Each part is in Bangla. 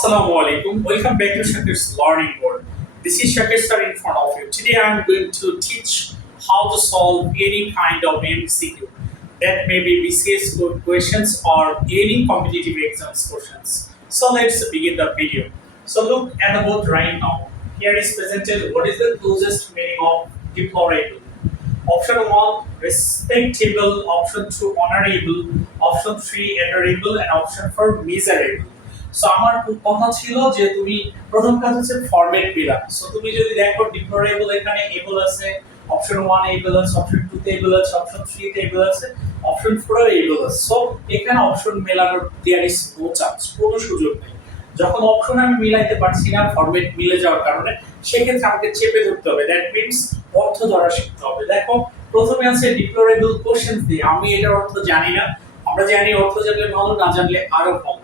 Assalamu alaikum. Welcome back to Shakir's Learning Board. This is Shakir sir in front of you. Today I am going to teach how to solve any kind of MCQ. That may be BCS questions or any competitive exams questions. So let's begin the video. So look at the board right now. Here is presented what is the closest meaning of deplorable. Option 1 respectable, option 2 honorable, option 3 adorable and option 4 miserable. So আমার কথা ছিল যে তুমি প্রথম কাজ হচ্ছে ফরম্যাট সো তুমি যদি দেখো ডিপ্লোরেবল এখানে এবল আছে অপশন 1 এবল আছে অপশন 2 তে এবল আছে অপশন 3 তে এবল আছে অপশন 4 এ এবল আছে। সো এখানে অপশন মেলানোর দেয়ার নো চান্স কোনো সুযোগ নেই। যখন অপশন আমি মিলাইতে পারছি না ফরম্যাট মিলে যাওয়ার কারণে, সেক্ষেত্রে আমাকে চেপে ধরতে হবে। দ্যাট মিন্স অর্থ ধরা শিখতে হবে। দেখো, প্রথমে আছে ডিপ্লোরেবল কোশ্চেন দিয়ে আমি এটার অর্থ জানি না। আমরা জানি অর্থ জানলে ভালো, না জানলে আরও ভালো।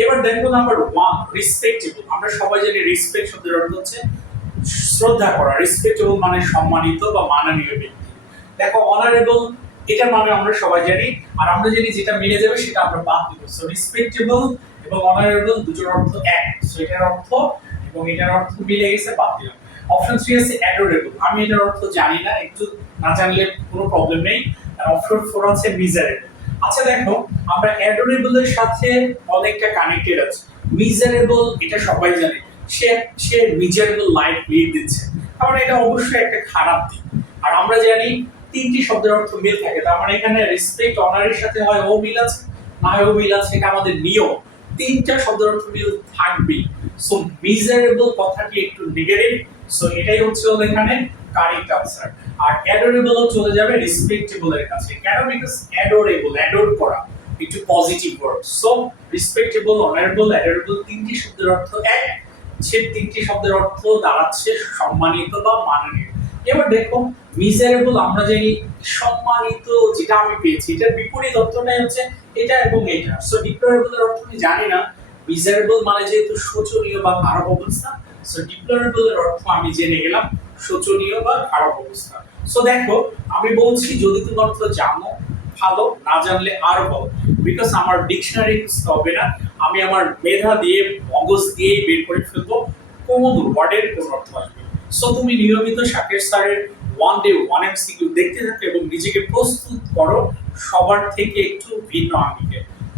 এবার দেখো নাম্বার ওয়ান রেসপেক্টেবল আমরা সবাই জানি রেসপেক্ট শব্দের অর্থ হচ্ছে শ্রদ্ধা করা। রেসপেক্টেবল মানে সম্মানিত বা মাননীয় ব্যক্তি। দেখো অনারেবল এটার মানে আমরা সবাই জানি, আর আমরা জানি যেটা মিলে যাবে সেটা আমরা বাদ দিব। সো রেসপেক্টেবল এবং অনারেবল দুটোর অর্থ এক। সো এটার অর্থ এবং এটার অর্থ মিলে গেছে, বাদ দিলাম। অপশন থ্রি আছে অ্যাডোরেবল আমি এটার অর্থ জানি না, একটু না জানলে কোনো প্রবলেম নেই। আর অপশন ফোর আছে মিজারেবল আচ্ছা দেখো, আমরা অ্যাডোরেবল এর সাথে অনেকটা কানেক্টেড আছে। মিজারেবল এটা সবাই জানে, সে সে মিজারেবল লাইফ লিড দিচ্ছে। কারণ এটা অবশ্যই একটা খারাপ দিক। আর আমরা জানি তিনটি শব্দের অর্থ মিল থাকে। তার মানে এখানে রেসপেক্ট অনারের সাথে হয় ও মিল আছে, না হয় ও মিল আছে, এটা আমাদের নিয়ম। তিনটা শব্দের অর্থ মিল থাকবেই। সো মিজারেবল কথাটি একটু নেগেটিভ সো এটাই হচ্ছে এখানে কারেক্ট আনসার আর অ্যাডোরেবল চলে যাবে কাছে। কেন? বিকজ অ্যাডোরেবল অ্যাডোর করা, একটু positive word so respectable honourable adorable তিনটি শব্দের অর্থ এক। সে তিনটি শব্দের অর্থ দাঁড়াচ্ছে সম্মানিত বা মাননীয়। এবার দেখো মিজারেবল আমরা জানি সম্মানিত যেটা আমি পেয়েছি, এটার বিপরীত অর্থটাই হচ্ছে এটা এবং এটা। সো ডিপ্লোরেবল অর্থ আমি জানি না। মিজারেবল মানে যেহেতু শোচনীয় বা খারাপ অবস্থা। সো ডিপ্লোরেবল অর্থ আমি জেনে গেলাম। শোচনীয় বা খারাপ অবস্থা। সো দেখো, আমি বলছি যদি তুমি অর্থ জানো, ভালো, না জানলে আরও ভালো। বিকজ আমার ডিকশনারি হবে না, আমি আমার মেধা দিয়ে, মগজ দিয়েই বের করে ফেলব কোন ওয়ার্ডের কোন অর্থ আসবে সো তুমি নিয়মিত শাকের স্যারের ওয়ান ডে ওয়ান এমসিকিউ দেখতে থাকো এবং নিজেকে প্রস্তুত করো, সবার থেকে একটু ভিন্ন আঙ্গিকে।